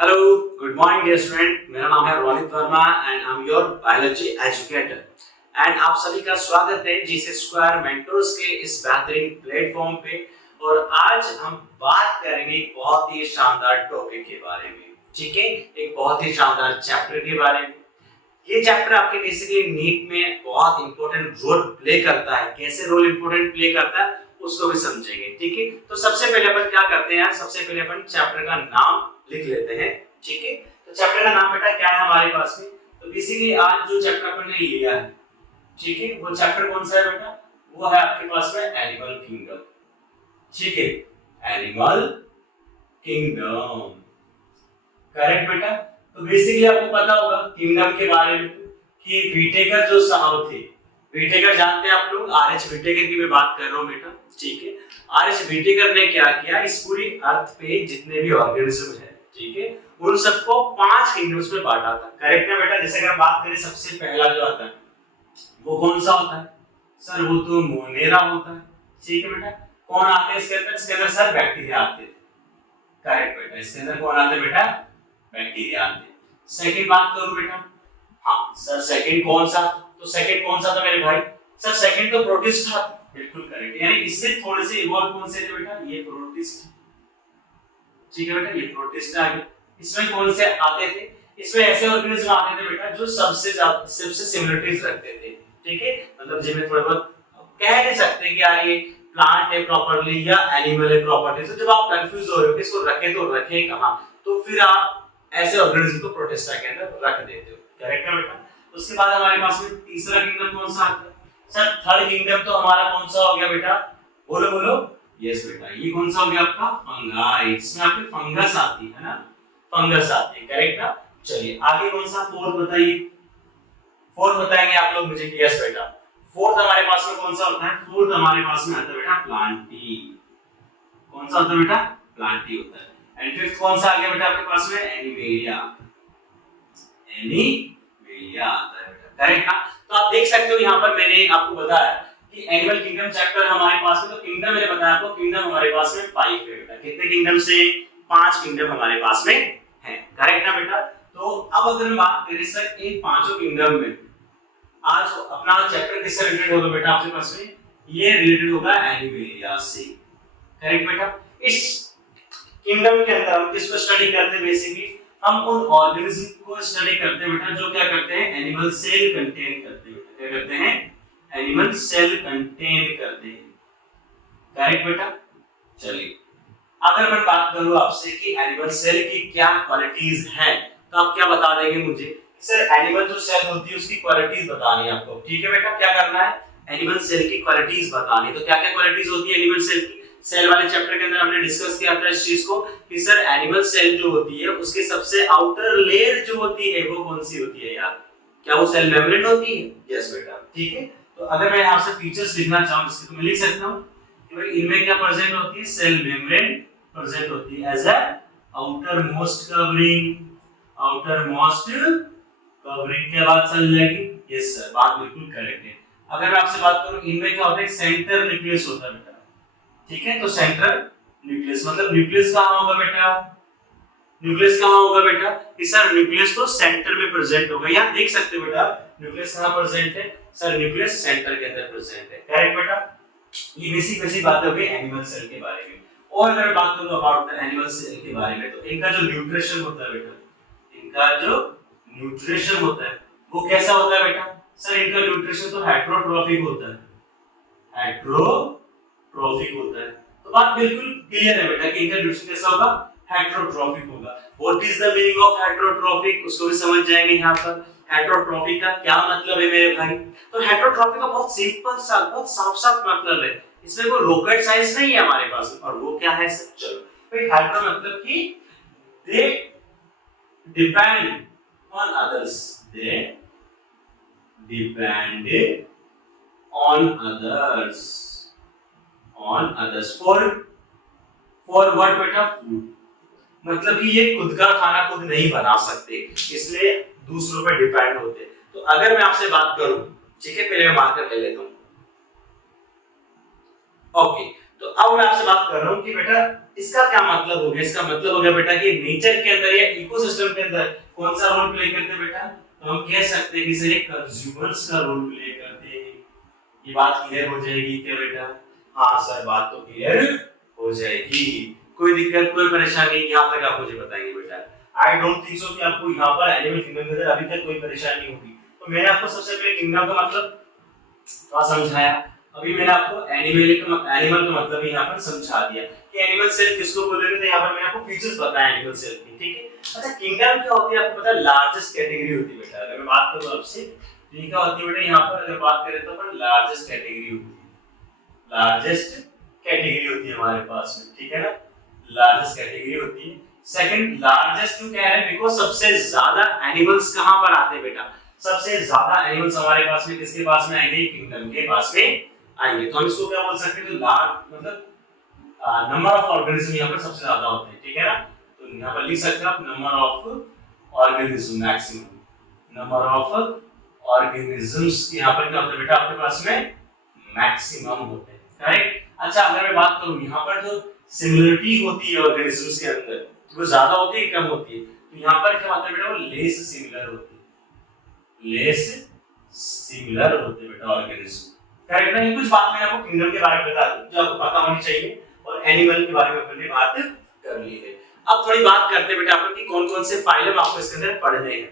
Hello, good morning dear student. मेरा नाम है Rohit Verma and I am your biology educator and आप सभी का स्वागत है जीसी स्क्वायर मेंटर्स के इस बेहतरीन प्लेटफॉर्म पे। और आज हम बात करेंगे एक बहुत ही शानदार टॉपिक के बारे में, ठीक है, एक बहुत ही शानदार चैप्टर के बारे में। ये चैप्टर आपके बेसिकली नीट में बहुत इंपॉर्टेंट रोल प्ले करता है। कैसे रोल इंपॉर्टेंट प्ले करता है उसको भी समझेंगे, ठीक है। तो सबसे पहले अपन क्या करते हैं, सबसे पहले अपन चैप्टर का नाम लिख लेते हैं, ठीक है। तो चैप्टर का नाम बेटा क्या है हमारे पास में, तो बेसिकली आज जो चैप्टर अपन ने लिया है, ठीक है, वो चैप्टर कौन सा है बेटा, वो है आपके पास में एनिमल किंगडम, ठीक है, एनिमल किंगडम, करेक्ट बेटा। तो बेसिकली आपको पता होगा किंगडम के बारे में कि विटेकर जो साहब थे, विटेकर जानते हैं आप लोग, आरएच विटेकर की मैं बात कर रहा हूं बेटा, ठीक है। आरएच विटेकर ने क्या किया, इस पूरी अर्थ पे जितने भी ऑर्गेनिज्म है, ठीक है, उन सबको 5 किंगडम्स में बांटा था, करेक्ट है बेटा। जैसे अगर बात करें सबसे पहला जो आता है वो कौन सा होता है सर, वो तो मोनेरा होता है, ठीक है बेटा। कौन आते हैं इसके अंदर, इसके अंदर सर बैक्टीरिया आते हैं, करेक्ट बेटा। इसके अंदर कौन आते हैं बेटा, बैक्टीरिया आते हैं। सेकंड बात करूं बेटा, हाँ सर सेकंड कौन सा, तो सेकंड कौन सा था मेरे भाई, सर सेकंड तो प्रोटिस्ट था, बिल्कुल करेक्ट। यानी इससे थोड़े से इवॉल्व कौन से थे बेटा, ये प्रोटिस्ट, ठीक है बेटा, ये प्रोटिस्ट आ गए। इसमें कौन से आते थे, इसमें ऐसे ऑर्गेनिज्म आते थे बेटा जो सबसे सिमिलरिटीज रखते थे, ठीक है। मतलब जिनमें थोड़ा बहुत कह नहीं सकते कि यार ये प्लांट है प्रॉपर्ली या एनिमल है प्रॉपर्ली। तो जब आप कंफ्यूज हो रहे हो कि इसको रखे तो रखे कहां, तो फिर आप ऐसे ऑर्गेनिज्म को प्रोटिस्टा के अंदर रख देते हो, करेक्ट है बेटा। उसके बाद हमारे पास में तीसरा किंगडम कौन सा आता है सर, थर्ड किंगडम तो हमारा कौन सा हो गया बेटा, बोलो बोलो, यस बेटा, ये कौन सा हो गया आपका, फंगाई। इसमें आपके फंगस आती है ना, फंगस आती है, करेक्ट ना। चलिए आगे कौन सा, फोर्थ बताइए, फोर्थ बताएंगे आप लोग मुझे, यस बेटा। फोर्थ हमारे पास में कौन सा होता है, फोर्थ हमारे पास में आता है बेटा प्लांटी, कौन सा होता है बेटा, प्लांटी होता है। एंड फिफ्थ कौन सा आ गया बेटा आपके पास में, एनिमेलिया, एनिमेलिया आता है बेटा, करेक्ट ना। तो आप देख सकते हो यहाँ पर मैंने आपको बताया कि एनिमल किंगडम चैप्टर हमारे पास में, तो किंगडम मैंने बताया आपको, किंगडम हमारे पास में 5 है बेटा। कितने किंगडम से, 5 किंगडम हमारे पास में है, करेक्ट ना बेटा। तो अब अगर हम बात करें सर इन पांचों किंगडम में आज अपना चैप्टर किससे रिलेटेड होगा बेटा आपके पास में, ये रिलेटेड होगा एनिमेलिया से, करेक्ट बेटा। इस किंगडम के अंदर हम किसको स्टडी करते हैं, बेसिकली हम उन ऑर्गेनिज्म को स्टडी करते हैं बेटा जो क्या करते हैं, एनिमल सेल कंटेन करते हैं बेटा, क्या करते हैं, एनिमल सेल कंटेन करते हैं, करेक्ट बेटा। चलिए अगर मैं बात करूं आपसे कि एनिमल सेल की क्या क्वालिटीज हैं, तो आप क्या बता देंगे मुझे, सर एनिमल जो सेल होती है उसकी क्वालिटीज बतानी है आपको, ठीक है बेटा। क्या करना है, एनिमल सेल की क्वालिटीज बतानी। तो क्या क्या क्वालिटीज होती है एनिमल सेल की, सेल वाले चैप्टर के अंदर हमने डिस्कस किया था इस चीज को कि सर एनिमल सेल जो होती है उसके सबसे आउटर लेयर जो होती है वो कौन सी होती है यार, क्या वो सेल मेम्ब्रेन होती है, यस बेटा, ठीक है। तो अगर मैं आपसे फीचर्स लिखना चाहूं इसके, तो मैं लिख सकता हूं कि भाई इनमें क्या प्रेजेंट होती है, सेल मेम्ब्रेन प्रेजेंट होती है as a outer most covering, outer most covering के बाद चल जाएगी, यस सर, बात बिल्कुल करेक्ट है। अगर मैं आपसे बात करूं इनमें क्या होता है, सेंटर न्यूक्लियस होता है बेटा, ठीक है। तो सेंट्रल न्यूक्लियस मतलब न्यूक्लियस कहां होगा बेटा, न्यूक्लियस कहां होगा बेटा, कि सर न्यूक्लियस तो सेंटर में प्रेजेंट होगा। यहां देख सकते हो बेटा न्यूक्लियस कहां प्रेजेंट है, सर न्यूक्लियस सेंटर के अंदर प्रेजेंट है, करेक्ट बेटा। ये बेसिक बात हो गई एनिमल सेल के बारे में। और अगर बात करूं अबाउट द एनिमल सेल के बारे में, तो इनका जो न्यूट्रिशन होता है बेटा, इनका जो न्यूट्रिशन होता है वो कैसा होता है बेटा, सर इनका न्यूट्रिशन तो हेटेरोट्रॉफिक होता है, हेटेरोट्रॉफिक होता है। तो बात बिल्कुल क्लियर है बेटा कि इनका न्यूट्रिशन कैसा होगा, हेटेरोट्रॉफिक होगा। What is the meaning of heterotrophic, उसको भी समझ जाएंगे यहां पर। हेटेरोट्रॉफिक का क्या मतलब है मेरे भाई, तो हेटेरोट्रॉफिक का बहुत सिंपल सा, बहुत साफ मतलब है, इसमें कोई रॉकेट साइंस नहीं है हमारे पास। और वो क्या है सर, चलो भाई हेटेरो मतलब कि they depend on others, they depend on others, for what बेटा, food, मतलब कि ये खुद का खाना खुद नहीं बना सकते, इसलिए दूसरों पे डिपेंड होते। तो अगर मैं आपसे बात करूं, ठीक है, पहले मैं मार्कर ले लेता हूं, ओके। तो अब मैं आपसे बात कर रहा हूं कि बेटा इसका क्या मतलब हो गया? इसका मतलब हो गया बेटा कि नेचर के अंदर या इकोसिस्टम के अंदर कौन सा रोल प्ले करते हैं बेटा? तो हम कह सकते हैं कि सर ये कंज्यूमर्स का रोल प्ले करते हैं। ये बात क्लियर हो जाएगी क्या बेटा? हाँ सर, बात तो क्लियर हो जाएगी। कोई दिक्कत, कोई परेशानी यहाँ तक आप मुझे बताएंगे बेटा? आई डोंट थिंक सो कि आपको यहाँ पर एनिमल किंगडम के अंदर अभी तक कोई परेशानी होगी। तो मैंने आपको सबसे पहले किंगडम का मतलब थोड़ा समझाया। अभी मैंने आपको एनिमल का मतलब यहाँ पर समझा दिया कि एनिमल सेल किसको बोलेंगे। तो यहाँ पर मैंने आपको फीचर्स बताया एनिमल सेल की, ठीक है। अच्छा, किंगडम क्या होती है आपको पता है? लार्जेस्ट कैटेगरी होती है बेटा। अगर मैं बात करूँ आपसे, ये क्या होती है बेटा? यहाँ पर अगर बात करें तो अपन लार्जेस्ट कैटेगरी होती है, लार्जेस्ट कैटेगरी होती है हमारे पास में, ठीक है ना। लार्जेस्ट कैटेगरी होती है। सेकंड, लार्जेस्ट क्यों कह रहे हैं? बिकॉज़ सबसे ज्यादा एनिमल्स कहां पर आते हैं बेटा? सबसे ज्यादा एनिमल्स हमारे पास में किसके पास में आएंगे? किंगडम के पास में आएंगे। तो हम इसको क्या बोल सकते हैं? तो लार्ज मतलब नंबर ऑफ ऑर्गेनिज्म यहाँ पर सबसे ज्यादा होते हैं, ठीक है ना। तो यहाँ पर लिख सकते हैं आप number of organism, maximum number of organisms यहाँ पर क्या होता है बेटा? आपके पास में मैक्सिमम होते हैं, करेक्ट। अच्छा, अगर मैं बात करूं यहाँ पर जो सिमिलरिटी होती है ऑर्गेनिजम्स के अंदर, वो ज्यादा होती है कम होती है? तो यहाँ पर क्या होता है बेटा? वो लेस सिमिलर होती है, लेस सिमिलर होते हैं बेटा ऑर्गेनिज्म, करेक्ट ना। ये कुछ बात मैंने आपको किंगडम के बारे में बता दी जो आपको पता होनी चाहिए, और एनिमल के बारे में अपने बात कर ली है। अब थोड़ी बात करते हैं बेटा अपन की कौन कौन से फाइलम आपको इसके अंदर पढ़ने हैं,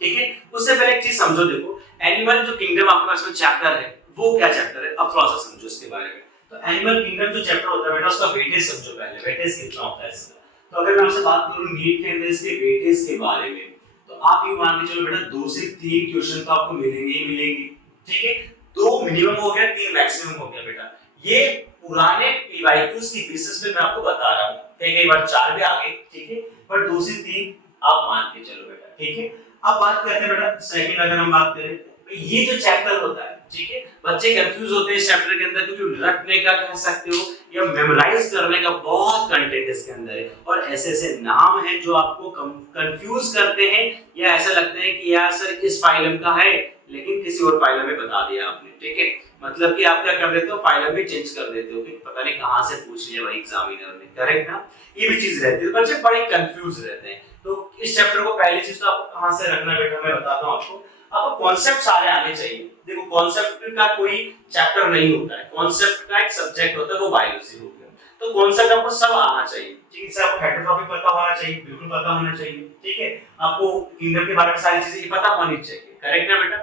ठीक है। उससे पहले एक चीज समझो, देखो एनिमल जो किंगडम आपके पास में चैप्टर है वो क्या चैप्टर है, अब थोड़ा सा समझो इसके बारे में। तो एनिमल किंगडम जो चैप्टर होता है बेटा, उसका वेटेज समझो पहले, वेटेज कितना होता है इसका। तो अगर मैं आपसे बात करूं नीट के अंदर इसके वेटेज के बारे में, तो आप ये मान के चलो बेटा 2 से 3 क्वेश्चन तो आपको मिलेंगे ही मिलेंगे, ठीक है। 2 मिनिमम हो गया, 3 मैक्सिमम हो गया बेटा। ये पुराने पीवाईक्यूज की बेसिस पे मैं आपको बता रहा हूं, कई बार 4 भी आ गए, ठीक है, पर 2 से 3 आप मान के चलो बेटा, ठीक है। अब बात करते हैं बेटा सेकंड, अगर हम बात करें तो ये जो चैप्टर होता है, ठीक है, बच्चे कंफ्यूज होते हैं इस चैप्टर के अंदर, क्योंकि रटने का कह सकते हो या मेमोराइज करने का बहुत कंटेंट इसके अंदर है, और ऐसे ऐसे नाम हैं जो आपको कंफ्यूज करते हैं, या ऐसा लगता है कि यार सर इस फाइलम का है लेकिन किसी और फाइलम में बता दिया आपने, ठीक है। मतलब कि आप क्या कर देते हो, फाइलम भी चेंज कर देते हो कि पता नहीं कहां से पूछ लिया भाई एग्जामिनर ने, करेक्ट ना। ये भी चीज रहती है, बच्चे बड़े कंफ्यूज रहते हैं। तो इस चैप्टर को पहली चीज तो आपको कहां से रखना बेटा, मैं बताता हूं आपको कॉन्सेप्ट सारे आने चाहिए। देखो कॉन्सेप्ट का कोई चैप्टर नहीं होता है, कॉन्सेप्ट का एक सब्जेक्ट होता है, वो बायोलॉजी हो गया। तो कॉन्सेप्ट आपको सब आना चाहिए, ठीक है। आपको हेटेरोट्रॉफी पता होना चाहिए, बिल्कुल पता होना चाहिए, ठीक है। आपको किंगडम के बारे में सारी चीजें पता होनी चाहिए, करेक्ट ना बेटा।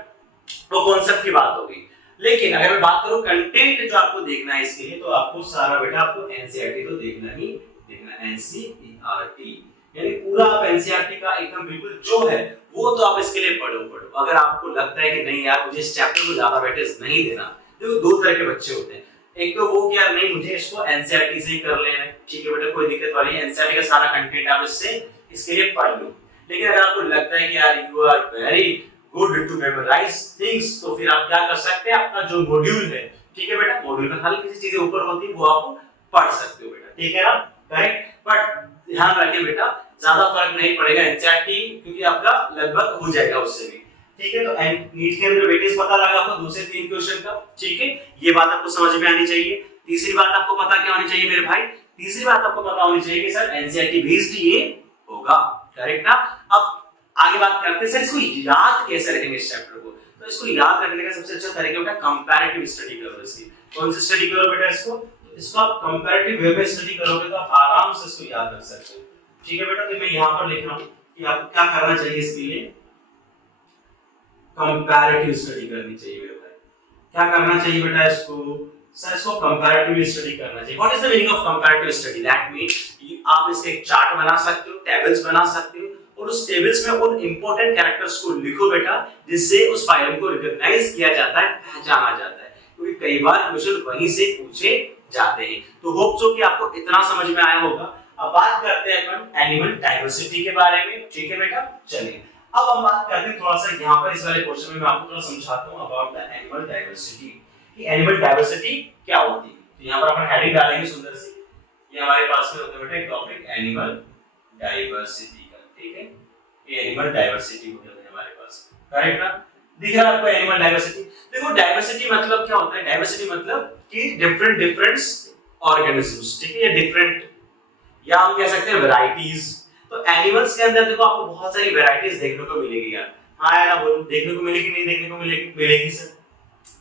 तो कॉन्सेप्ट की बात होगी। लेकिन अगर मैं बात करूं कंटेंट जो आपको देखना है इसके लिए, तो आपको सारा बेटा आपको एनसीईआरटी तो देखना ही देखना, एनसीईआरटी यानी पूरा आप एनसीईआरटी का एकदम बिल्कुल जो है वो तो आप इसके लिए पढ़ो। अगर आपको लगता है कि नहीं यार मुझे इस चैप्टर को ज्यादा वेटेज नहीं देना, देखो 2 तरह के बच्चे होते हैं। एक तो वो क्या नहीं मुझे इसको एनसीईआरटी से ही कर लेना है, ठीक है बेटा, कोई दिक्कत वाली है, एनसीईआरटी का सारा कंटेंट आप इससे इसके लिए पढ़ लो। लेकिन अगर आपको लगता है कि यार you are very good to memorise things, तो फिर आप क्या कर सकते हैं, आपका जो मॉड्यूल है, ठीक है बेटा, मॉड्यूल में हल्की सी चीजें ऊपर होती है वो आप पढ़ सकते हो बेटा, ठीक है ना, करेक्ट। बट ध्यान रखिए बेटा ज्यादा फर्क नहीं पड़ेगा एनसीईआरटी, क्योंकि आपका लगभग हो जाएगा उससे भी, ठीक है। तो नीट के अंदर वेटेज पता लगा आपको 2 से 3 क्वेश्चन का, ठीक है, ये बात आपको समझ में आनी चाहिए। तीसरी बात आपको पता क्या होनी चाहिए मेरे भाई, तीसरी बात आपको पता होनी चाहिए कि सर एनसीईआरटी बेस्ड ये होगा, करेक्ट ना। अब आगे बात करते हैं सर इसको याद कैसे रखेंगे इस चैप्टर को। तो इसको याद रखने का सबसे अच्छा तरीका बेटा कंपैरेटिव स्टडी करो इसकी। कौन सी स्टडी करो बेटा, इसको आप कंपैरेटिव वे में स्टडी करोगे तो आप आराम से इसको याद रख सकते हो, ठीक है बेटा। तो मैं यहां पर लिख रहा हूं कि आपको क्या करना चाहिए, इसके लिए कंपैरेटिव स्टडी करनी चाहिए मेरे भाई। क्या करना चाहिए बेटा इसको, सर इसको कंपैरेटिव स्टडी करना चाहिए। What is the meaning of comparative study? That means आप इसके एक चार्ट बना सकते हो, टेबल्स बना सकते हो, और उस टेबल्स में उन इंपॉर्टेंट कैरेक्टर्स को लिखो बेटा जिससे उस फाइलम को रिकॉग्नाइज किया जाता है, पहचाना जाता है, क्योंकि कई बार क्वेश्चन वहीं से पूछे जाते हैं। तो होप सो कि आपको इतना समझ में आया होगा। अब बात करते हैं अपन एनिमल डाइवर्सिटी के बारे में, ठीक है बेटा। चलिए अब हम बात करते हैं थोड़ा सा यहाँ पर इस वाले क्वेश्चन में मैं आपको थोड़ा समझाता हूँ अबाउट द एनिमल डाइवर्सिटी, कि एनिमल डाइवर्सिटी क्या होती है। तो यहाँ पर अपन हेडिंग डालेंगे सुंदर सी, ये हमारे पास में होता है बेटा टॉपिक एनिमल डाइवर्सिटी का, ठीक है। ये एनिमल डाइवर्सिटी होता है हमारे पास, करेक्ट ना। दिख रहा है आपको एनिमल डाइवर्सिटी। देखो डाइवर्सिटी मतलब क्या होता है, डाइवर्सिटी मतलब कि डिफरेंट ऑर्गेनिजम्स, ठीक है, या डिफरेंट या हम कह सकते हैं वैरायटीज। तो एनिमल्स के अंदर देखो आपको बहुत सारी वैरायटीज देखने को मिलेगी यार। हाँ या ना बोलो, देखने को मिलेगी नहीं देखने को मिलेगी सर।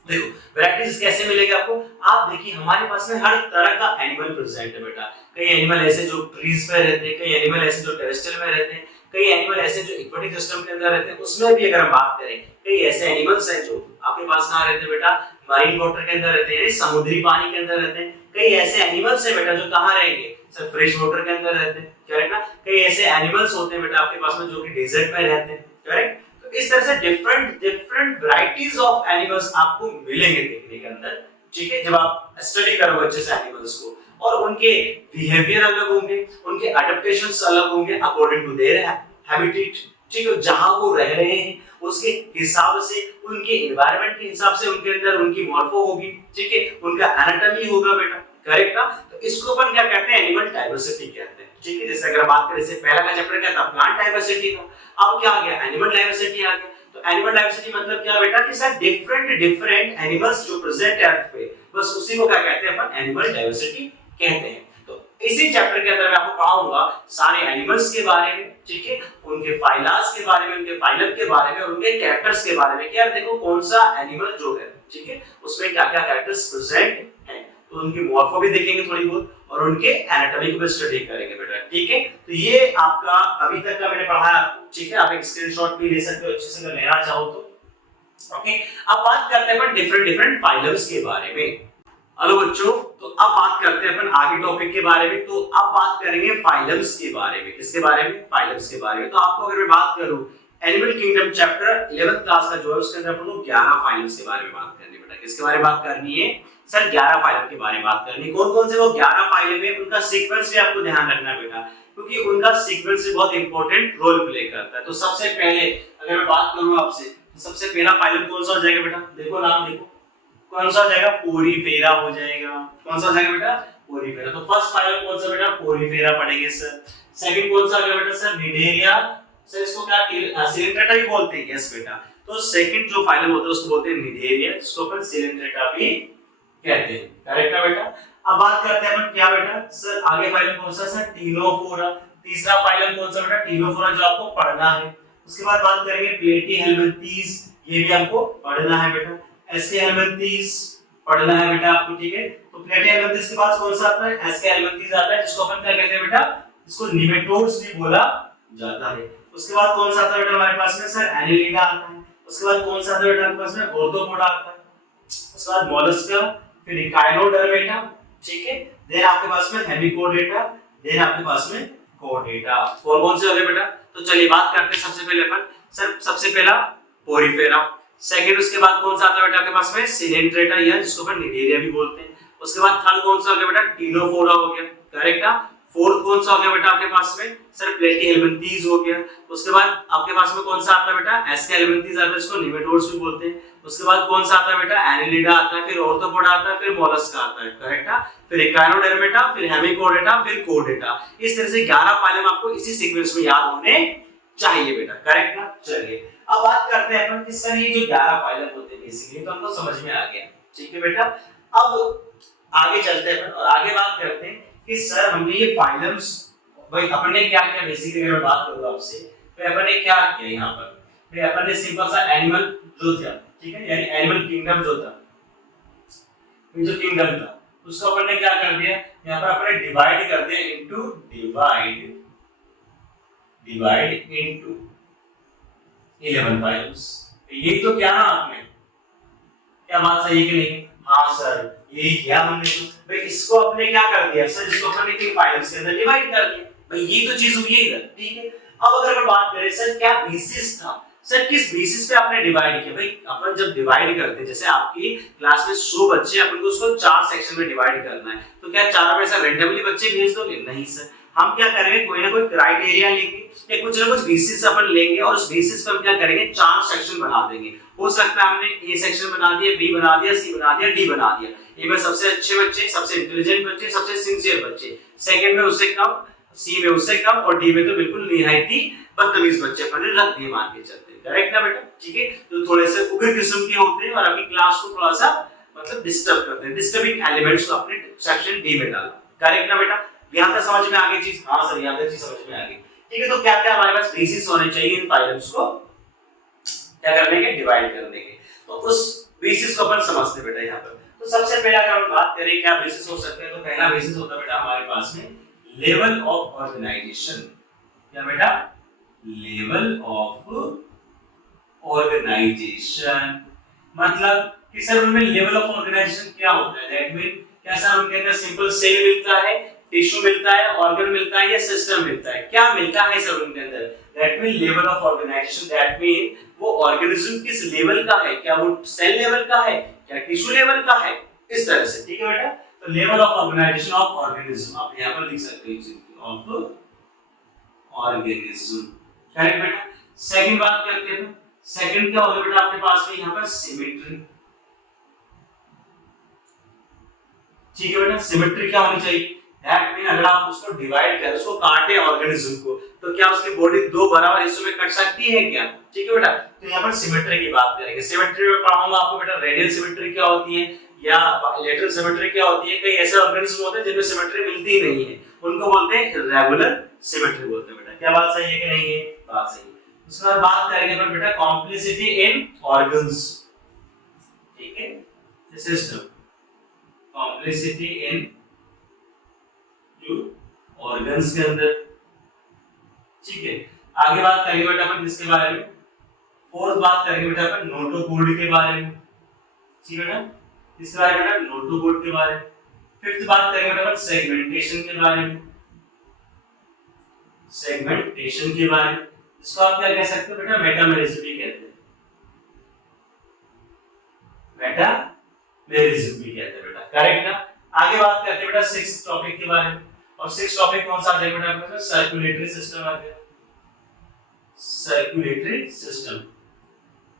देखो वैरायटीज कैसे मिलेगी आपको, आप देखिए हमारे पास में हर तरह का एनिमल प्रेजेंट है बेटा। कई एनिमल ऐसे जो ट्रीज पे रहते हैं, कई एनिमल ऐसे जो टेरेस्ट्रियल में रहते हैं, कई एनिमल ऐसे जो एक्वेटिक सिस्टम के अंदर रहते हैं। उसमें भी अगर हम बात करें, कई ऐसे एनिमल्स हैं जो आपके पास कहां रहते हैं बेटा, मरीन वाटर के अंदर रहते हैं, समुद्री पानी के अंदर रहते हैं। कई ऐसे एनिमल्स हैं बेटा जो कहां रहेंगे सर, फ्रेश वाटर के अंदर रहते हैं, करेक्ट ना। कई ऐसे एनिमल्स होते हैं बेटा आपके पास में जो कि डेजर्ट में रहते हैं, करेक्ट। तो इस तरह से डिफरेंट वैरायटीज ऑफ एनिमल्स आपको मिलेंगे देखने के अंदर, ठीक है, जब आप स्टडी करोगे अच्छे से एनिमल्स को। और उनके बिहेवियर अलग होंगे, उनके एडेप्टेशंस अलग होंगे अकॉर्डिंग टू देयर हैबिटेट, ठीक है, जहां वो रह रहे हैं उसके हिसाब से, उनके एनवायरनमेंट के हिसाब से उनके अंदर उनकी मॉर्फो होगी, ठीक है, उनका एनाटॉमी होगा बेटा, करेक्ट ना। तो इसको अपन क्या कहते हैं, एनिमल डाइवर्सिटी कहते हैं, ठीक है। जैसे अगर बात करें, इससे पहला का चैप्टर क्या था, प्लांट डाइवर्सिटी था, अब क्या आ गया, एनिमल डाइवर्सिटी आ गया। तो एनिमल डाइवर्सिटी मतलब क्या बेटा कि सर डिफरेंट एनिमल्स जो प्रेजेंट है अर्थ पे, बस उसी को क्या कहते हैं अपन, एनिमल डाइवर्सिटी कहते हैं। तो इसी चैप्टर के अंदर मैं आपको पढ़ाऊंगा सारे एनिमल्स के बारे में, ठीक है, उनके फाइलास के बारे में, उनके फाइलम के बारे में, और उनके कैरेक्टर्स के बारे में कि यार देखो कौन सा एनिमल जो है, ठीक है, उसमें क्या-क्या कैरेक्टर्स प्रेजेंट हैं। तो उनकी मॉर्फो भी देखेंगे थोड़ी बहुत, और उनके एनाटॉमी को भी स्टडी करेंगे बेटा, ठीक है। तो ये आपका अभी तक का मैंने पढ़ाया आपको, ठीक है। आप एक स्क्रीनशॉट भी ले सकते हो अच्छे से अगर लेना चाहो तो, ओके। अब बात करते हैं अपन डिफरेंट फाइलम्स के बारे में। हेलो बच्चों, तो अब बात करते हैं अपन आगे टॉपिक के बारे में। तो अब बात करेंगे फाइलम्स के बारे में। किसके बारे में, फाइलम्स के बारे में। तो आपको अगर मैं बात करूं animal kingdom chapter 11th class का जो है उसके अंदर अपन को 11 फाइलम्स के बारे में बात करनी है बेटा। किसके बारे में बात करनी है सर, 11 फाइलम के बारे में बात करनी है। कौन कौन से वो 11 फाइलम है, उनका सीक्वेंस भी आपको ध्यान रखना है बेटा, क्योंकि उनका सीक्वेंस भी बहुत इंपॉर्टेंट रोल प्ले करता है। तो सबसे पहले अगर मैं बात करूं आपसे, तो सबसे पहला फाइलम कौन सा हो जाएगा बेटा, देखो नाम देखो, कौन सा हो जाएगा, पोरीफेरा हो जाएगा। कौन सा हो जाएगा बेटा, पोरीफेरा। तो फर्स्ट फाइलम कौन सा बेटा, पोरीफेरा पढ़ेंगे सर। सेकंड कौन सा आ गया बेटा सर, निडेरिया। सर इसको क्या सिलेंट्रेटा भी बोलते हैं, यस बेटा। तो सेकंड जो फाइलम होता है उसको बोलते हैं निडेरिया, जिसको अपन सिलेंट्रेटा भी कहते हैं, करेक्ट है बेटा। अब बात करते हैं अपन क्या बेटा सर, आगे फाइलम कौन सा सर, टीनोफोरा। तीसरा फाइलम कौन सा बेटा, टीनोफोरा, जो आपको पढ़ना है। उसके बाद बात करेंगे प्लेटीहेल्मिंथीज, ये भी आपको पढ़ना है बेटा। एस्केहेल्मिंथीज पढ़ना है बेटा आपको, ठीक है। तो प्लेटीहेल्मिंथीज के पास कौन सा आता है, एस्केहेल्मिंथीज आता है, जिसको अपन क्या कहते हैं बेटा, इसको निमेटोड्स भी बोला जाता है। उसके बाद कौन सा आता है बेटा हमारे पास में सर, एनिलिडा आता है। उसके बाद कौन सा आता है बेटा आपके पास में, ऑर्थोपोडा आता है। उसके बाद मोलस्का, फिर इकाइनोडर्मेटा, ठीक है। देन आपके पास में हेमिकोडेटा, देन आपके पास में कोडेटा। कौन से हो गए बेटा, तो चलिए बात करते हैं सबसे पहले अपन सर, सबसे पहला पोरीफेरा। सेकंड उसके बाद कौन सा आता है बेटा आपके पास में, सिलेंट्रेटा, या जिसको अपन निडेरिया भी बोलते हैं। उसके बाद थर्ड कौन सा हो गया बेटा, टीनोफोरा हो गया, करेक्ट है। फोर्थ कौन सा हो गया बेटा आपके पास में सर, प्लेटीहेल्मिंथीज हो गया। उसके बाद आपके पास में कौन सा आता है बेटा, एस्केहेल्मिंथीज आता है, जिसको निमेटोड्स भी बोलते हैं। उसके बाद कौन सा आता है बेटा, एनिलिडा आता है, फिर ऑर्थोपोडा आता है, फिर मोलस्का आता है, करेक्ट है। फिर इकाइनोडर्मेटा, फिर हेमिकोडेटा, फिर कोडेटा। इस तरह से 11 फाइलम आपको इसी सीक्वेंस में याद होने चाहिए बेटा, करेक्ट ना। चलिए अब बात करते हैं अपन कि सर ये जो 11 फाइलम होते हैं बेसिकली, तो हमको समझ में आ गया, ठीक है बेटा। अब आगे चलते हैं और आगे बात करते हैं कि सर हमने ये फाइलम्स, भाई अपन ने क्या किया बेसिकली, अगर मैं बात करूं आपसे, तो अपन ने क्या किया यहाँ पर, भाई अपन ने सिंपल सा एनिमल जो था, ठीक है, यानी एनिमल किंगडम जो था, ये जो किंगडम था उसको अपन ने क्या कर दिया, यहाँ पर अपन ने डिवाइड कर दिया इनटू डिवाइड इनटू 11 फाइल्स। ये तो क्या ना आपने, क्या बात सही है कि नहीं, हाँ सर यही किया हमने। तो भाई इसको अपने क्या कर दिया सर, इसको अपने किन फाइल्स के अंदर डिवाइड कर दिया, भाई ये तो चीज हुई है इधर, ठीक है। अब अगर हम बात करें सर क्या बेसिस था, सर किस बेसिस पे आपने डिवाइड किया, भाई अपन जब डिवाइड करते हैं, जैसे आपकी क्लास में 100 बच्चे, अपन को उसको 4 सेक्शन में डिवाइड करना है, तो क्या चारों में से रैंडमली बच्चे भेज दोगे, नहीं सर। हम क्या करेंगे, कोई ना कोई क्राइटेरिया लेंगे या कुछ ना कुछ बेसिस अपन लेंगे, और उस बेसिस पे हम क्या करेंगे, 4 सेक्शन बना देंगे। हो सकता है हमने ए सेक्शन बना दिया, बी बना दिया, सी बना दिया, डी बना दिया। ए में सबसे अच्छे बच्चे, सबसे इंटेलिजेंट बच्चे, सबसे सिंसियर बच्चे, सेकंड में उससे कम, सी में उससे कम, और डी में तो बिल्कुल निहायती बदतमीज बच्चे अपन ने रख दिए, मान के चलते हैं, करेक्ट ना बेटा, ठीक है। तो थोड़े से उग्र किस्म के होते हैं और अपनी क्लास को थोड़ा सा मतलब डिस्टर्ब करते हैं, डिस्टर्बिंग एलिमेंट्स को अपने सेक्शन डी में डाला, करेक्ट ना बेटा। यहाँ तक समझ में आ गई चीज? हाँ सर यहाँ तक चीज समझ में आ गई। ठीक है, तो क्या क्या हमारे पास बेसिस होने चाहिए इन फाइलम्स को क्या करने के, डिवाइड करने के। तो उस बेसिस को अपन समझते बेटा यहाँ पर। तो सबसे पहले अगर हम बात करें क्या बेसिस हो सकते हैं, तो पहला बेसिस होता है बेटा हमारे पास में लेवल ऑफ ऑर्गेनाइजेशन। क्या बेटा? Level of organisation. मतलब कि सर उनमें लेवल ऑफ ऑर्गेनाइजेशन क्या होता है? दैट मीन क्या सर उनके अंदर सिंपल सेल मिलता है, टिश्यू मिलता है, ऑर्गन मिलता है या सिस्टम मिलता है? क्या मिलता है सर उनके अंदर? That mean level of organisation, that mean वो ऑर्गेनिज्म किस लेवल का है, क्या वो सेल लेवल का है, क्या टिश्यू लेवल का है, इस तरह से। ठीक है बेटा, तो level of organisation of organism आप यहां पर लिख सकते हैं, ऑफ ऑर्गेनिज्म। करेक्ट बेटा। सेकंड बात करते हैं, सेकंड क्या होगा बेटा आपके पास में यहां पर सिमेट्री। ठीक है बेटा, सिमेट्री क्या होनी चाहिए? दैट मीन अगर आप उसको डिवाइड करें, उसको काटे ऑर्गेनिज्म को, तो क्या उसकी बॉडी दो बराबर हिस्सों में कट सकती है क्या? ठीक है बेटा, तो यहाँ पर सिमेट्री की बात करेंगे। सिमेट्री में पढ़ाऊंगा आपको बेटा रेडियल सिमेट्री क्या होती है या लेटरल सिमेट्री क्या होती है। कई ऐसे ऑर्गेनिज्म होते हैं जिनमें सिमेट्री मिलती ही नहीं है, उनको बोलते हैं इर्रेगुलर सिमेट्री बोलते हैं बेटा। क्या बात सही है कि नहीं है? बात सही है। उसके बाद बात करेंगे अपन बेटा कॉम्प्लेक्सिटी इन ऑर्गन्स। ठीक है, सिस्टम, कॉम्प्लेक्सिटी इन ऑर्गन्स के अंदर। ठीक है, आगे बात करेंगे बेटा अपन किसके बारे में? फोर्थ बात करेंगे बेटा अपन नोटोकॉर्ड के बारे में। ठीक है बेटा, इसके बारे में बेटा नोटोकॉर्ड के बारे में। फिफ्थ बात करेंगे बेटा अपन सेगमेंटेशन के बारे में, सेगमेंटेशन के बारे में। इसको आप क्या कह सकते हो बेटा? मेटामेरिज्म भी कहते हैं, मेटामेरिज्म भी कहते हैं बेटा। करेक्ट ना। आगे बात करते हैं बेटा सिक्स्थ टॉपिक के बारे में, और सिक्स्थ टॉपिक कौन सा आ जाएगा बेटा आपका? सर्कुलेटरी सिस्टम आ गया, सर्कुलेटरी सिस्टम।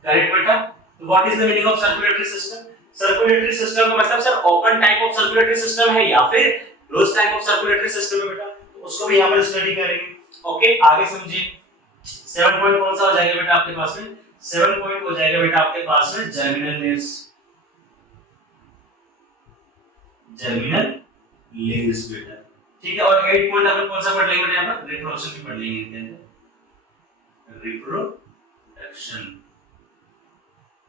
करेक्ट बेटा। तो what is the meaning of circulatory system? Circulatory system का मतलब sir open type of circulatory system है या फिर close type of circulatory system है बेटा, तो उसको भी यहां पर स्टडी करेंगे। ओके, आगे समझिए। 7 पॉइंट कौन सा हो जाएगा बेटा आपके पास में? 7 पॉइंट हो जाएगा बेटा आपके पास में जर्मिनल लेयर्स, जर्मिनल लेयर्स बेटा। ठीक है, और 8 पॉइंट अपन कौन सा पढ़ लेंगे बेटा? यहां पर रिप्रोडक्शन भी पढ़ लेंगे इनके अंदर, रिप्रोडक्शन।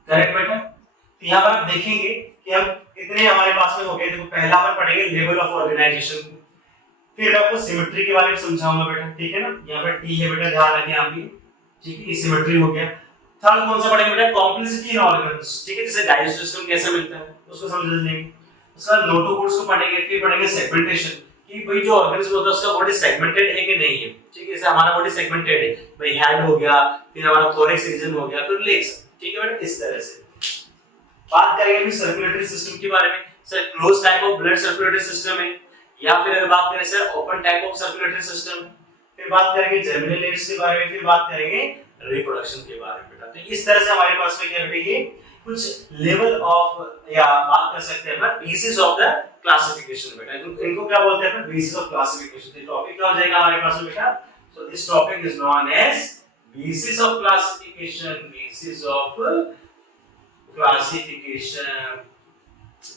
करेक्ट बेटा। तो यहां पर आप देखेंगे कि हम कितने हमारे पास में हो गए। देखो पहला अपन पढ़ेंगे लेवल ऑफ ऑर्गेनाइजेशन, फिर आपको सिमेट्री के बारे में समझाऊंगा बेटा। ठीक है ना, यहां पर टी है बेटा, ध्यान रखें आप भी। ठीक है, ये सिमेट्री हो गया। थर्ड कौन सा पढ़ेंगे बेटा? Complexity in organs. ठीक है, जैसे डाइजेस्टिव सिस्टम कैसे मिलता है उसको समझ लेंगे। उसके बाद नोटोकॉर्ड्स को पढ़ेंगे, फिर पढ़ेंगे सेगमेंटेशन कि भाई जो ऑर्गेनिज्म होता है उसका बॉडी सेगमेंटेड है कि नहीं है। ठीक है, जैसे हमारा बॉडी सेगमेंटेड है, भाई हेड हो गया, फिर हमारा थोरैक्स रीजन हो गया, फिर लेग्स। ठीक है बेटा, इस तरह से बात करेंगे। फिर सर्कुलेटरी सिस्टम के बारे में, sir close type of blood circulatory system है या फिर अगर बात करें sir open type of circulatory system. फिर बात करेंगे जर्मिनल लेयर्स के बारे में, फिर बात करेंगे रिप्रोडक्शन के बारे में बेटा। तो इस तरह से हमारे पास में क्या बेटा ये कुछ लेवल ऑफ या बात कर सकते हैं अपन बेसिस ऑफ द क्लासिफिकेशन बेटा। इनको क्या बोलते हैं अपन? Basis of classification. ये टॉपिक क्या हो जाएगा हमारे पास में बेटा? So this topic is known as basis of classification, basis of classification.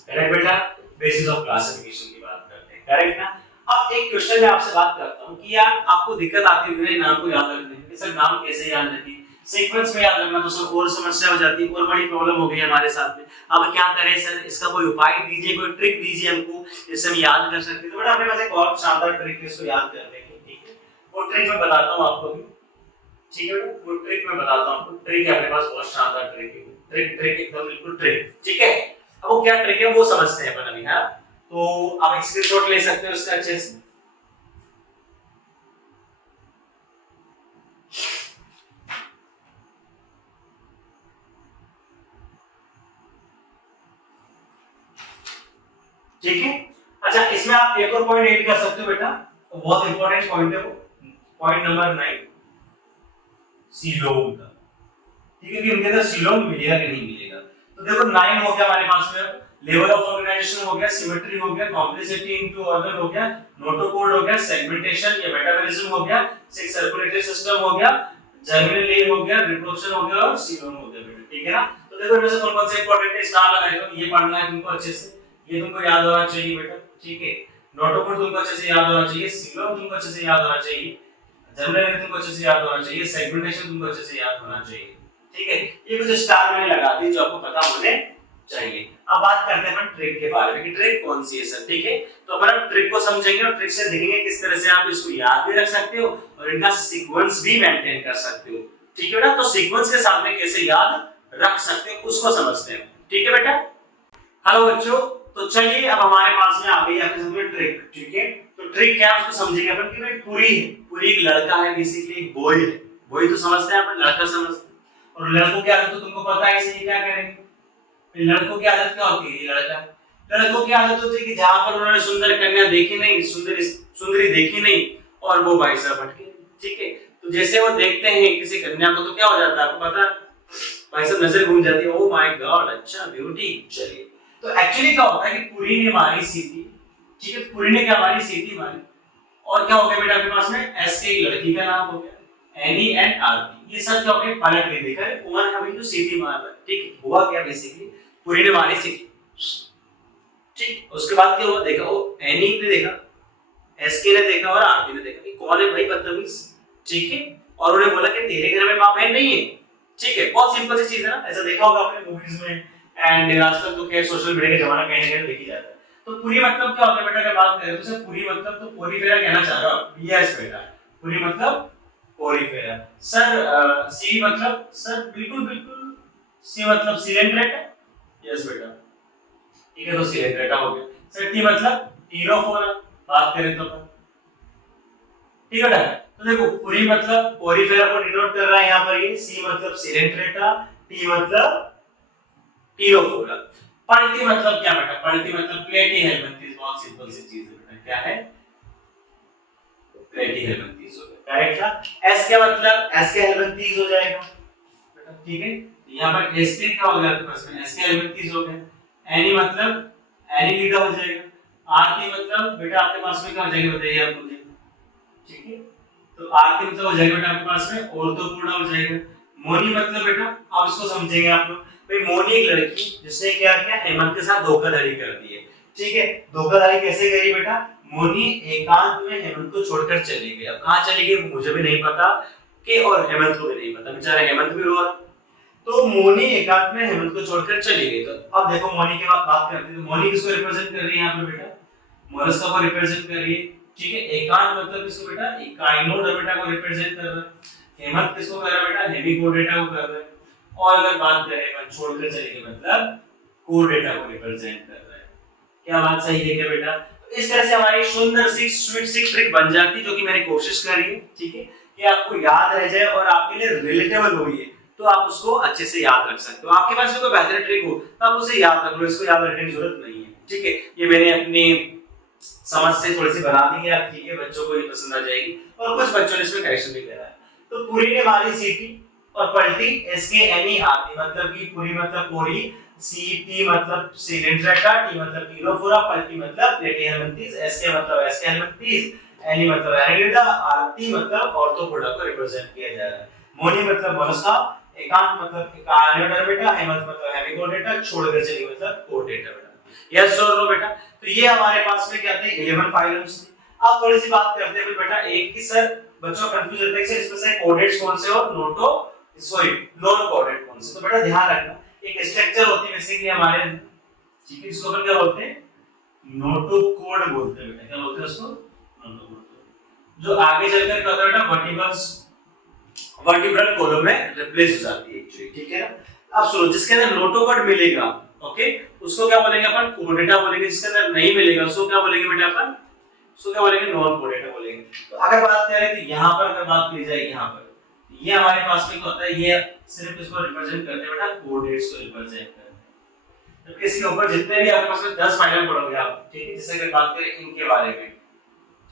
Correct बेटा, बेसिस ऑफ क्लासिफिकेशन की बात करते हैं। करेक्ट ना। अब एक क्वेश्चन मैं आपसे बात करता हूं कि यार आपको दिक्कत आती है नाम को याद रखने में, सर नाम कैसे याद रखें? सीक्वेंस में याद रखना तो सर और समस्या हो जाती है और बड़ी प्रॉब्लम हो गई हमारे साथ में। अब क्या करें सर? इसका कोई उपाय दीजिए, कोई ट्रिक दीजिए हमको जिससे हम याद कर सकते हैं। तो बेटा अपने पास एक और शानदार ट्रिक है इसको याद करने की। ठीक है, वो ट्रिक मैं बताता हूं आपको भी। ठीक है, वो ट्रिक मैं बताता हूं आपको। ट्रिक है अपने पास, बहुत शानदार ट्रिक है। ट्रिक एकदम बिल्कुल ट्रिक। ठीक है, अब वो क्या ट्रिक है वो समझते हैं अपन अभी। हां, तो आप एक स्क्रीनशॉट ले सकते हो इसका अच्छे से। ठीक है, अच्छा इसमें आप एक और पॉइंट ऐड कर सकते हो बेटा, तो बहुत इंपॉर्टेंट पॉइंट है वो, पॉइंट नंबर 9 सीलोम का। ठीक है, कि उनके अंदर सीलोम मिलेगा कि नहीं मिलेगा। तो देखो 9 हो गया हमारे पास में, लेवल ऑफ ऑर्गेनाइजेशन हो गया, सिमेट्री हो गया, कॉम्प्लेक्सिटी इनटू ऑर्गन हो गया, नोटोकॉर्ड हो गया, सेगमेंटेशन या मेटाबॉलिज्म हो गया, सिक्स सर्कुलेटरी सिस्टम हो गया, जर्मिनल लेयर हो गया, रिप्रोडक्शन हो गया और सीलोम हो गया बेटा। ठीक है ना। तो देखो इनमें से कौन-कौन से इंपॉर्टेंट है स्टार लगाए, तो ये पढ़ना है तुमको अच्छे से, ये तुमको याद होना चाहिए बेटा। ठीक है, नोटो कोड तुमको अच्छे से याद होना चाहिए, सिग्नल तुमको अच्छे से याद होना चाहिए, जनरल तुमको अच्छे से याद होना चाहिए, सेगमेंटेशन तुमको अच्छे से याद होना चाहिए। ठीक है, ये कुछ स्टार मैंने लगा दी जो आपको पता होने चाहिए। अब बात करते हैं अपन ट्रिक के बारे में कि ट्रिक कौन सी है सर। ठीक है, तो अपन ट्रिक को समझेंगे और ट्रिक से देखेंगे किस तरह से आप इसको याद भी रख सकते हो और इनका सीक्वेंस भी मेंटेन कर सकते हो। ठीक है बेटा, तो सीक्वेंस के साथ में कैसे याद रख सकते हो उसको समझते हैं। ठीक है बेटा, हेलो बच्चों, तो चलिए अब हमारे पास में आ गई आपके सामने ट्रिक। ठीक है, तो ट्रिक क्या है उसको समझेंगे अपन कि भाई पूरी है, पूरी एक लड़का है, बेसिकली एक बॉय है। बॉय तो समझते हैं अपन, लड़का समझते हैं। और लड़कों की आदत तो तुमको पता है, इसलिए क्या करेंगे, लड़कों की आदत क्या होती है, लड़का लड़कों की आदत होती है कि जहां पर उन्होंने सुंदर कन्या देखी नहीं, सुंदरी देखी नहीं और वो भाई साहब भटके। ठीक है, तो जैसे वो देखते हैं किसी कन्या को तो क्या हो जाता है आपको पता है, भाई साहब नजर घूम जाती है, ओह माय गॉड अच्छा ब्यूटी। चलिए, तो एक्चुअली क्या होता है कि पुरी ने मारी सीटी। ठीक है, पुरी ने क्या मारी, सीटी मारी, और क्या हो गया बेटा आपके पास में एस के एक लड़की का नाम हो गया, एनी एंड आरती। ये सब क्या हो गया, पलट के देखा है कुमार हमें जो सीटी मार रहा है। ठीक है, हुआ क्या, बेसिकली पुरी ने मारी सीटी। ठीक, उसके बाद क्या हुआ, देखा वो एनी ने देखा, एसके ने देखा और आरती ने देखा कि कौन है भाई बदतमीज। ठीक है, और उन्हें बोला कि तेरे घर में मां बहन नहीं है। ठीक है, बहुत सिंपल सी चीज है ना, ऐसा देखा होगा आपने मूवीज में एंड आजकल तो खैर सोशल मीडिया का जमाना कहीं ना कहीं देखी जाता है। तो पूरी मतलब क्या होता है बेटा, अगर बात करें तो सर पूरी मतलब तो पोरीफेरा कहना चाह रहा हूं। यस बेटा, पूरी मतलब पोरीफेरा। सर सी मतलब, सर बिल्कुल बिल्कुल सी मतलब सिलेंड्रेटा। यस बेटा, ठीक है, तो सिलेंड्रेटा हो गया। सर टी मतलब टीरोफोरा, बात करें तो ठीक है बेटा। तो देखो पूरी मतलब पोरीफेरा को डिनोट कर रहा है यहाँ पर, ये सी मतलब सिलेंड्रेटा, टी मतलब टीरोफोरा। पल्टी मतलब क्या बेटा, पल्टी मतलब प्लेटीहेल्मिंथेस। बहुत सिंपल सी चीज है बेटा, क्या है, प्लेटीहेल्मिंथेस हो गया, करेक्ट था। एस का मतलब एस के हेल्मिंथेस हो जाएगा बेटा। ठीक है, यहाँ पर एस के क्या हो गया आपके पास में, एस के हेल्मिंथेस हो गया। एनी मतलब एनीलिडा हो जाएगा। आरती मतलब बेटा आपके पास में क्या हो जाएगा बताइए आप मुझे। ठीक है, तो आरती मतलब हो जाएगा बेटा आपके पास में ऑर्थोपोडा हो जाएगा। मोनी मतलब बेटा आप इसको समझेंगे आप लोग, भाई मोनी एक लड़की जिसने क्या किया, हेमंत के साथ धोखाधड़ी कर दी है। ठीक है, धोखाधड़ी कैसे करी बेटा, मोनी एकांत में हेमंत को छोड़कर चली गई। अब कहां चली गई मुझे भी नहीं पता कि, और हेमंत को भी नहीं पता, बेचारा हेमंत भी रो रहा। तो मोनी एकांत में हेमंत को छोड़कर चली गई। तो अब देखो मोनी की बात करते हैं, तो मोनी किसको रिप्रेजेंट कर रही है यहाँ पे बेटा, मोलस्का को रिप्रेजेंट कर रही है। ठीक है, एकांत मतलब किसको बेटा, इकाइनोडर्मेटा को रिप्रेजेंट कर रहा है। हेमंत किसको कर रहा है बेटा, हेमिकोडेटा को कर रहा है। और अगर बात करें अपन छोड़कर चलेंगे मतलब कोडेटा को रिप्रेजेंट कर रहा है। क्या बात सही है क्या बेटा, तो इस तरह से हमारी सुंदर सी स्वीट सी ट्रिक बन जाती है, जो कि मैंने कोशिश करी है। ठीक है, कि आपको याद रह जाए और आपके लिए रिलेटेबल हो ये, तो आप उसको अच्छे से याद रख सकते हो। आपके पास कोई बेहतर ट्रिक हो तो आप उसे याद रख लो, इसको याद रखने की जरूरत नहीं है। ठीक है, ये मैंने अपनी समझ से थोड़ी सी बना दी है, ठीक है, बच्चों को ये पसंद आ जाएगी और कुछ बच्चों ने इसमें करेक्शन भी करा है। तो पूरी ने मारी सीटी और पलटी एस के एनी आती, मतलब कि पूरी मतलब पूरी, सी टी मतलब सिलेंड्रेटा, टी मतलब टीरोफोरा, पलटी मतलब प्लेटीहेल्मिंथेस, एस के मतलब एस के हेल्मिंथेस, एनी मतलब एनीलिडा, आरती मतलब ऑर्थोपोडा को रिप्रेजेंट किया जा रहा है। मोनी मतलब मोलस्का, एकांत मतलब इकाइनोडर्मेटा, हेमंत मतलब हेमिकोडेटा, छोड़कर चली मतलब कोडेटा बेटा। यस और नो बेटा, तो ये हमारे पास में क्या थे 11 फाइलम्स थे। अब थोड़ी सी बात करते हैं बेटा एक की, सर बच्चों कंफ्यूज होते हैं कि इसमें से कोडेट्स कौन से और नोटो सॉरी नॉन कोडेट कौन से। तो बेटा ध्यान रखना, एक स्ट्रक्चर होती है बेसिकली हमारे, ठीक है, इसको अपन क्या बोलते हैं, नोटो कोड बोलते हैं बेटा। क्या बोलते हैं उसको, नोटो कोड, जो आगे चलकर क्या होता है बेटा वर्टिब्रल कॉलम में रिप्लेस हो जाती है एक्चुअली। ठीक है, अब सुनो, जिसके अंदर नोटो कोड मिलेगा ओके, उसको क्या बोलेंगे अपन, कोडेटा बोलेंगे। जिसके अंदर नहीं मिलेगा उसको क्या बोलेंगे बेटा अपन, उसको क्या बोलेंगे, नॉन कोडेटा बोलेंगे। तो अगर बात करें तो यहाँ पर अगर बात की जाए, यहाँ पर ये हमारे पास में क्या होता है, ये सिर्फ इसको रिप्रेजेंट करते हैं बेटा, कोडेट्स को रिप्रेजेंट करते हैं। तो इसके ऊपर जितने भी आपके पास में 10 फाइनल पढ़ोगे आप, ठीक है, जैसे अगर बात करें इनके बारे में,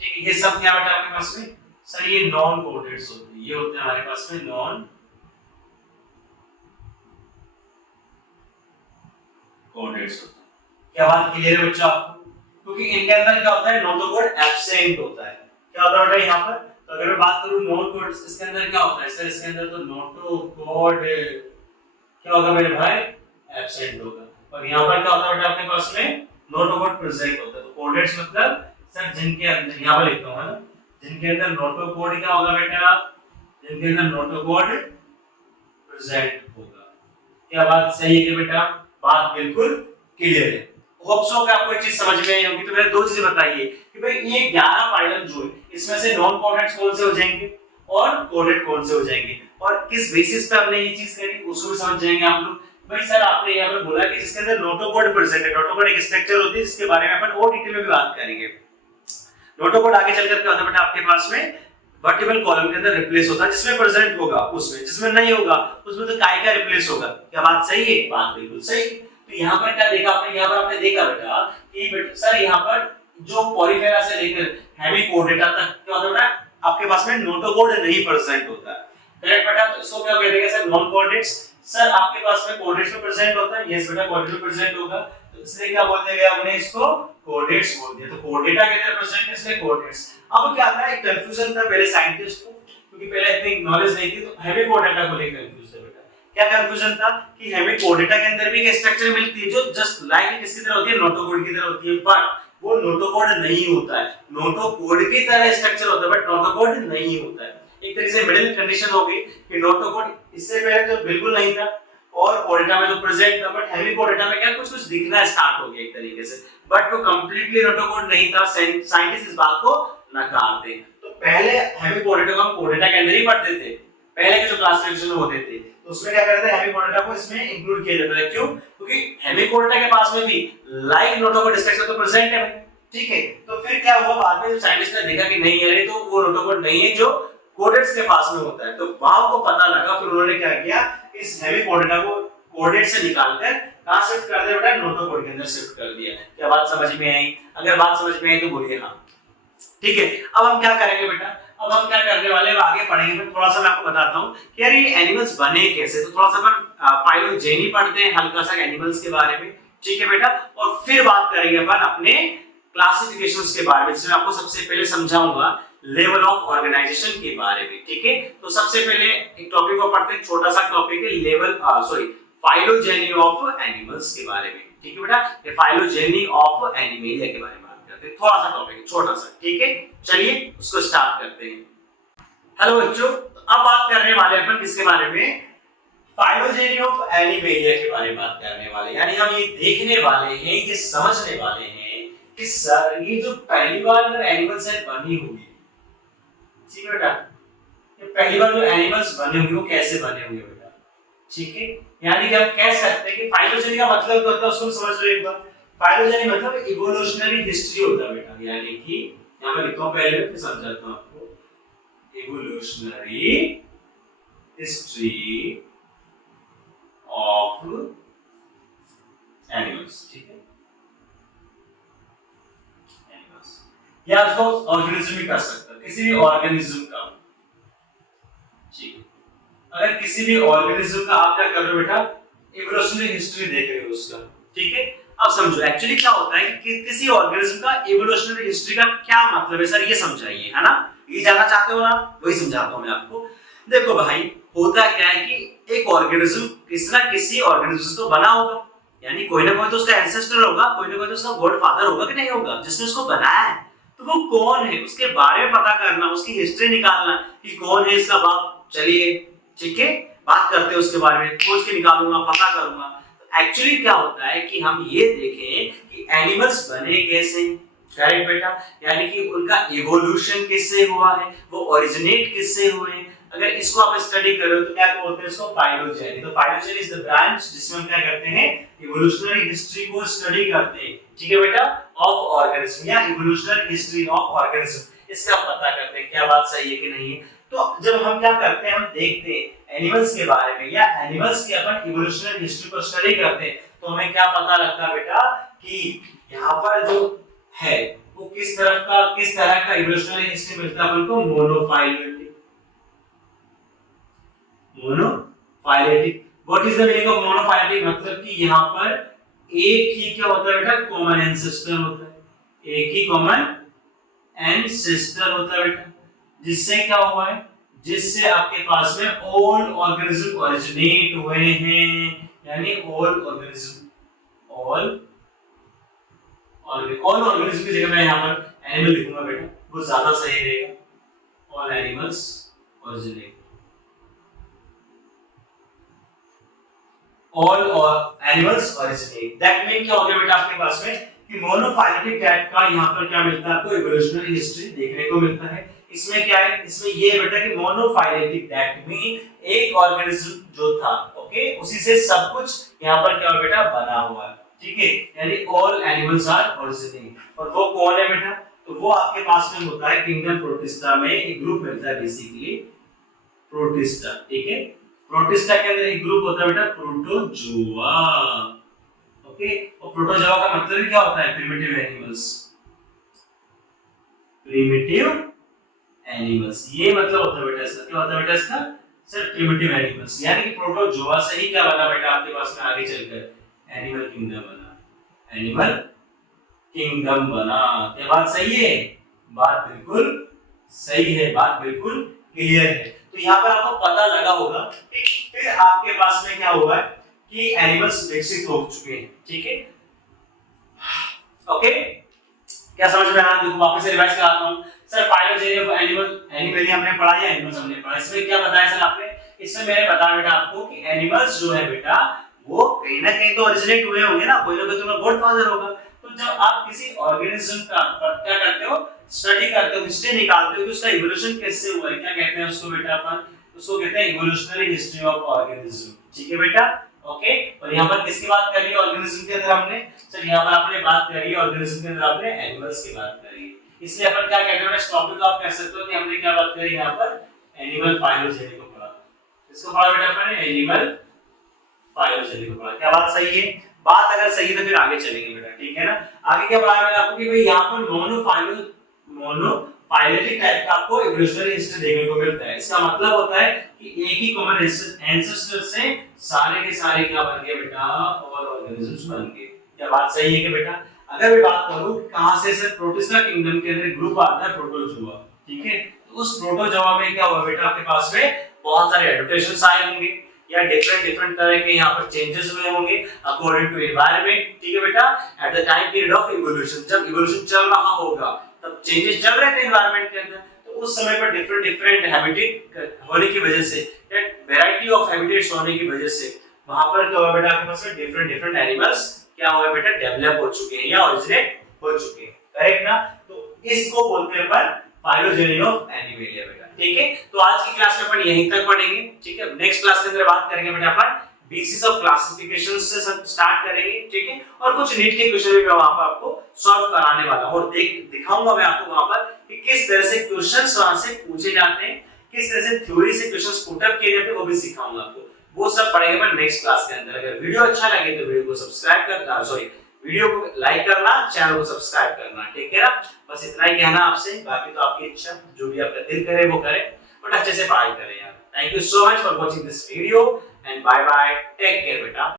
ठीक है, ये सब क्या बेटा आपके पास में, सर ये नॉन कोडेट्स होते हैं, ये होते हैं हमारे पास में नॉन कोडेट्स होते हैं। क्या बात क्लियर है बच्चों आपको, क्योंकि इनके अंदर क्या होता है, नोटो कोड एब्सेंट होता है। क्या होता है बेटा यहाँ पर, तो अगर मैं बात करूं नोट कोड, इसके अंदर क्या होता है सर, इसके अंदर तो नोटो कोड क्या होगा मेरे भाई, एब्सेंट होगा। और यहाँ पर क्या होता है बेटा आपके पास में, नोटो कोड प्रेजेंट होता है। तो कोडेट्स मतलब सर जिनके अंदर यहाँ पर लिखता हूँ ना, जिनके अंदर नोटोकॉड क्या होगा बेटा, जिनके अंदर नोटोकॉड प्रेजेंट होगा। क्या बात सही है कि बेटा? बात बिल्कुल क्लियर है। होप सो कि आपको एक चीज समझ में आई होगी। तो मैंने दो चीजें बताई है कि भाई ये 11 फाइलम जो है इसमें से नॉन कोडेड कौन से हो जाएंगे और कोडेड कौन से हो जाएंगे, और किस बेसिस पे हमने ये चीज करी उसको भी समझ जाएंगे आप लोग। भाई सर आपने यहाँ पर बोला कि जिसके अंदर नोटोकॉड प्रेजेंट है, नोटोकॉड एक स्ट्रक्चर होती है जिसके बारे में अपन और डिटेल में भी बात करेंगे। नोटोकॉड आगे चलकर क्या होता है बेटा, आपके पास में वर्टिकल कॉलम के अंदर रिप्लेस होता है, जिसमें प्रेजेंट होगा उसमें, जिसमें नहीं होगा उसमें तो काय का रिप्लेस होगा। क्या बात सही है? बात बिल्कुल सही। तो यहाँ पर क्या देखा आपने, यहाँ पर आपने देखा बेटा कि सर यहाँ पर जो पॉलीफेरा से लेकर हेमिकोडेटा तक क्या होता है बेटा, आपके पास में नोटोकॉड नहीं प्रेजेंट होता। करेक्ट बेटा? तो इसको क्या कहते हैं सर, नॉन कोडेड्स। सर आपके पास में कोडेड्स में प्रेजेंट होता है, यस बेटा कोडेड में प्रेजेंट होगा, तो इसलिए क्या बोलते गए हमने इसको कोडेड्स बोल दिया। तो कोडेटा के अंदर प्रेजेंट है इसलिए कोडेड्स। अब क्या था, एक कंफ्यूजन था पहले साइंटिस्ट को, क्योंकि पहले इतनी नॉलेज नहीं थी, तो हेमिकोडेटा को लेकर कंफ्यूज है बेटा। क्या कंफ्यूजन था कि हेमिकोडेटा के अंदर भी एक स्ट्रक्चर मिलती है जो जस्ट लाइक किसकी तरह होती है, नोटोकॉड की तरह होती है, बट वो नोटोकॉड नहीं होता है। नोटोकॉड की तरह स्ट्रक्चर होता है बट नोटोकॉड नहीं होता है। एक तरीके से मिडिल कंडीशन हो गई कि नोटोकॉड इससे पहले तो बिल्कुल नहीं था और कोडेटा में तो प्रेजेंट था, बट हेमिकोडेटा में क्या कुछ कुछ दिखना स्टार्ट हो गया एक तरीके से, बट वो कंप्लीटली नोटोकॉड नहीं था। साइंटिस्ट इस बात को नकारते। तो पहले हेमिकोडेटा को हम कोडेटा के अंदर ही पढ़ते थे, पहले के जो क्लासिफिकेशन होते थे, तो उसमें क्या करते थे, हेमिकोडेटा को इसमें इंक्लूड किया जाता है। क्यों? क्योंकि हेमिकोडेटा के पास में भी लाइक नोटोकॉड स्ट्रक्चर तो प्रेजेंट है, ठीक है। तो फिर क्या हुआ, बाद में जब साइंटिस्ट ने देखा कि नहीं यार तो वो नोटोकॉड नहीं है जो कोडेट्स के पास में होता है, तो वहां को पता लगा, फिर उन्होंने क्या किया, इस हेमिकोडेटा को कोडेट से निकालकर कहां शिफ्ट कर दिया बेटा, नोटोकॉड के अंदर शिफ्ट कर दिया। क्या बात समझ में आई? अगर बात समझ में आई तो बोलिए हाँ, ठीक है। अब हम क्या करेंगे बेटा, अब हम क्या करने वाले हैं, आगे पढ़ेंगे। मैं थोड़ा सा मैं आपको बताता हूं कि यार ये एनिमल्स बने कैसे। तो थोड़ा सा अपन फाइलोजेनी पढ़ते हैं, हल्का सा एनिमल्स के बारे में, ठीक है बेटा, और फिर बात करेंगे अपन अपने क्लासिफिकेशंस के बारे में, जिसमें आपको सबसे पहले समझाऊंगा लेवल ऑफ ऑर्गेनाइजेशन के बारे में, ठीक है। तो सबसे पहले एक टॉपिक को पढ़ते हैं, छोटा सा टॉपिक है लेवल फाइलोजेनी ऑफ एनिमल्स के बारे में, ठीक है बेटा। ये फाइलोजेनी ऑफ एनिमेलिया के बारे में बात करते हैं, थोड़ा सा टॉपिक है, छोटा सा, ठीक है। चलिए उसको स्टार्ट करते हैं। हेलो बच्चों, अब बात करने वाले अपन किसके बारे में, फाइलोजेनी ऑफ एनिमेलिया के बारे में बात करने वाले, यानी हम ये देखने वाले हैं, ये समझने वाले हैं कि सर ये जो पहली बार एनिमल सेल बनी होगी, ठीक है बेटा, ये पहली बार जो एनिमल्स बने होंगे वो कैसे बने होंगे बेटा, ठीक है। यानी कि हम कह सकते हैं कि फाइलोजेनी का मतलब होता है, उसको समझ लो एक बार। फाइलोजेनी मतलब इवोल्यूशनरी हिस्ट्री होता है बेटा, यानी कि यहां पे लिखता हूं, पहले फिर समझाता हूं आपको। इवोल्यूशनरी हिस्ट्री ऑफ एनिमल्स, ठीक है, एनिमल्स, या उसको ऑर्गेनिज्म भी कर सकते हैं, किसी भी ऑर्गेनिज्म का, ठीक है। अगर किसी भी ऑर्गेनिज्म का आप क्या कर रहे हो बेटा, इवोल्यूशनरी हिस्ट्री देख रहे हो उसका, ठीक है। अब समझो एक्चुअली क्या होता है कि किसी ऑर्गेनिज्म का इवोल्यूशनरी हिस्ट्री का क्या मतलब है सर, ये समझाइए, है ना, ये जानना चाहते हो ना, वही समझाता हूं मैं आपको। देखो भाई, होता क्या है कि एक ऑर्गेनिज्म किसी ना किसी ऑर्गेनिज्म से तो बना होगा, यानी कोई ना कोई तो उसका एंसेस्टर होगा, कोई ना कोई तो उसका गॉडफादर होगा कि नहीं होगा, जिसने उसको बनाया है। तो वो कौन है उसके बारे में पता करना, उसकी हिस्ट्री निकालना कि कौन है इसका बाप। चलिए ठीक है, बात करते हैं उसके बारे में, खोज के निकालूंगा, पता करूंगा। तो एक्चुअली क्या होता है कि हम ये देखें कि एनिमल्स बने कैसे, करेक्ट बेटा, यानी कि उनका इवोल्यूशन किससे हुआ है, वो ओरिजिनेट किससे हुए हैं। अगर इसको आप स्टडी करो तो क्या बोलते हैं इसको, फाइलोजेनी। तो फाइलोजेनी इज द ब्रांच जिसमें हम क्या करते हैं, इवोल्यूशनरी हिस्ट्री को स्टडी करते हैं, ठीक है बेटा, ऑफ ऑर्गेनिज्म या इवोल्यूशनरी हिस्ट्री ऑफ ऑर्गेनिज्म, इसका पता करते हैं क्या बात सही है कि नहीं है। तो जब हम क्या करते हैं, हम देखते हैं एनिमल्स के बारे में या एनिमल्स की अपन इवोल्यूशनरी हिस्ट्री को स्टडी करते हैं, तो हमें क्या पता लगता है बेटा कि यहाँ पर जो है वो किस तरह का इवोल्यूशनरी हिस्ट्री मिलता है अपन को, monophyletic. Monophyletic, what is the meaning of monophyletic, मतलब कि यहाँ पर एक ही क्या होता है बेटा, कॉमन एंसेस्टर होता है, एक ही कॉमन एंसेस्टर होता है बेटा, जिससे क्या हुआ है, जिससे आपके पास में ऑल ऑर्गेनिज्म ओरिजिनेट हुए हैं, यानी ऑल ऑर्गेनिज्म की जगह मैं यहाँ पर एनिमल लिखूंगा बेटा, वो ज्यादा सही रहेगा। All animals originate, all animals originate. That mean क्या हो गया बेटा आपके पास में कि मोनोफाइलेटिक कैट का यहाँ पर क्या मिलता है आपको, इवोल्यूशनरी हिस्ट्री देखने को मिलता है। इसमें क्या है, इसमें ये बेटा कि मोनोफाइलेटिक दैट मीन एक ऑर्गेनिज्म जो था, ओके, उसी से सब कुछ यहाँ पर क्या हो बेटा बना हुआ है, ठीक है, यानी ऑल एनिमल्स आर ओरिजिनेट। और वो कौन है बेटा, तो वो आपके पास में होता है किंगडम प्रोटिस्टा में एक ग्रुप मिलता है बेसिकली प्रोटिस्टा, ठीक है। प्रोटिस्टा के अंदर एक ग्रुप होता है बेटा प्रोटोजोआ, ओके। और प्रोटोजोआ का मतलब क्या होता है, प्रिमिटिव एनिमल्स, प्रिमिटिव एनिमल्स, ये मतलब होता है बेटा इसका, क्या होता है बेटा इसका सर, प्रिमिटिव एनिमल्स। यानी कि प्रोटोजोआ से ही क्या बना बेटा आपके पास में आगे चलकर एनिमल किंगडम बना, एनिमल किंगडम बना। क्या बात सही है, बात बिल्कुल सही है, बात बिल्कुल क्लियर है। तो यहाँ पर आपको पता लगा होगा, ठीक। फिर आपके पास में क्या हुआ है कि एनिमल्स विकसित हो चुके हैं, ठीक है, ओके। क्या समझ में आया, देखो वापस से रिवाइज कराता हूं sir. Phylogeny of animal, animal हमने पढ़ा या एनिमल्स हमने पढ़ा, इसमें क्या बताया सर आपने, इसमें मैंने बताया बेटा आपको कि एनिमल्स जो है बेटा वो कहीं ना कहीं तो ओरिजिनेट हुए होंगे ना, कोई ना कोई तुम्हारा गॉडफादर होगा। तो जब आप किसी ऑर्गेनिज्म का क्या करते हो, स्टडी करते हो, हिस्ट्री निकालते हो कि उसका इवोल्यूशन कैसे हुआ है, क्या कहते हैं उसको बेटा अपन, उसको कहते हैं इवोल्यूशनरी हिस्ट्री ऑफ ऑर्गेनिज्म, ठीक है बेटा, ओके। और यहाँ पर किसकी बात करी ऑर्गेनिज्म के अंदर हमने, सर यहाँ पर आपने बात करी ऑर्गेनिज्म के अंदर आपने एनिमल्स की बात करी, इसलिए अपन क्या कहते हैं इस टॉपिक को आप कह सकते हो कि हमने क्या बात करी यहाँ पर, एनिमल फाइलोजेनी को पढ़ा। इसको पढ़ा बेटा अपन एनिमल फाइलोजेनी को पढ़ा। क्या बात सही है, बात अगर सही है तो फिर आगे चलेंगे बेटा, ठीक है ना। आगे क्या पढ़ाया मैंने आपको कि भाई यहाँ पर मोनोफाइलेटिक टाइप का आपको इवोल्यूशनरी हिस्ट्री देखने को मिलता है। इसका मतलब होता है कि एक ही कॉमन एंसेस्टर से सारे के सारे क्या बन गए बेटा, ऑल ऑर्गेनिजम्स बन गए। क्या बात सही है कि बेटा, अगर मैं बात करूं कहां से सर, प्रोटिस्टा किंगडम के अंदर ग्रुप आता है प्रोटोजोआ, ठीक है। तो उस प्रोटोजोआ में क्या हुआ बेटा आपके पास में बहुत सारे एडaptations आए होंगे या डिफरेंट तरह के यहाँ पर चेंजेस हुए होंगे अकॉर्डिंग टू एनवायरनमेंट, ठीक है बेटा। At the time period of evolution, जब इवोल्यूशन चल रहा होगा तब चेंजेस चल रहे थे एनवायरनमेंट के अंदर, तो उस समय पर डिफरेंट हैबिटेट होने की वजह से, वैरायटी ऑफ हैबिटेट्स होने की वजह से वहां पर क्या हुआ बेटा आपके पास में डिफरेंट एनिमल्स क्या हुआ बेटा डेवलप हो चुके हैं या ओरिजिनेट हो चुके हैं, करेक्ट ना। तो इसको बोलते हैं अपन फाइलोजेनी ऑफ एनिमलिया बेटा, ठीक है। तो आज की क्लास में अपन यहीं तक पढ़ेंगे, ठीक है। नेक्स्ट क्लास के अंदर बात करेंगे बेटा अपन बेसिस ऑफ क्लासिफिकेशन से स्टार्ट करेंगे, ठीक है। और कुछ नीट के क्वेश्चन भी मैं वहां पर आपको सॉल्व कराने वाला हूं और दिखाऊंगा मैं आपको वहां पर कि किस तरह से क्वेश्चंस वहां से पूछे जाते हैं, किस तरह से थ्योरी से क्वेश्चंस पुट अप किए जाते हैं, वो भी सिखाऊंगा आपको। वो सब पढ़ेंगे अपन नेक्स्ट क्लास के अंदर। अगर वीडियो अच्छा लगे तो वीडियो को सब्सक्राइब करना, सॉरी वीडियो को लाइक करना, चैनल को सब्सक्राइब करना, ठीक है ना। बस इतना ही कहना आपसे, बाकी तो आपकी इच्छा, जो भी आपका दिल करे वो करे, बट अच्छे से पढ़ाई करें यार। Thank you so much for watching this video and bye bye, take care बेटा।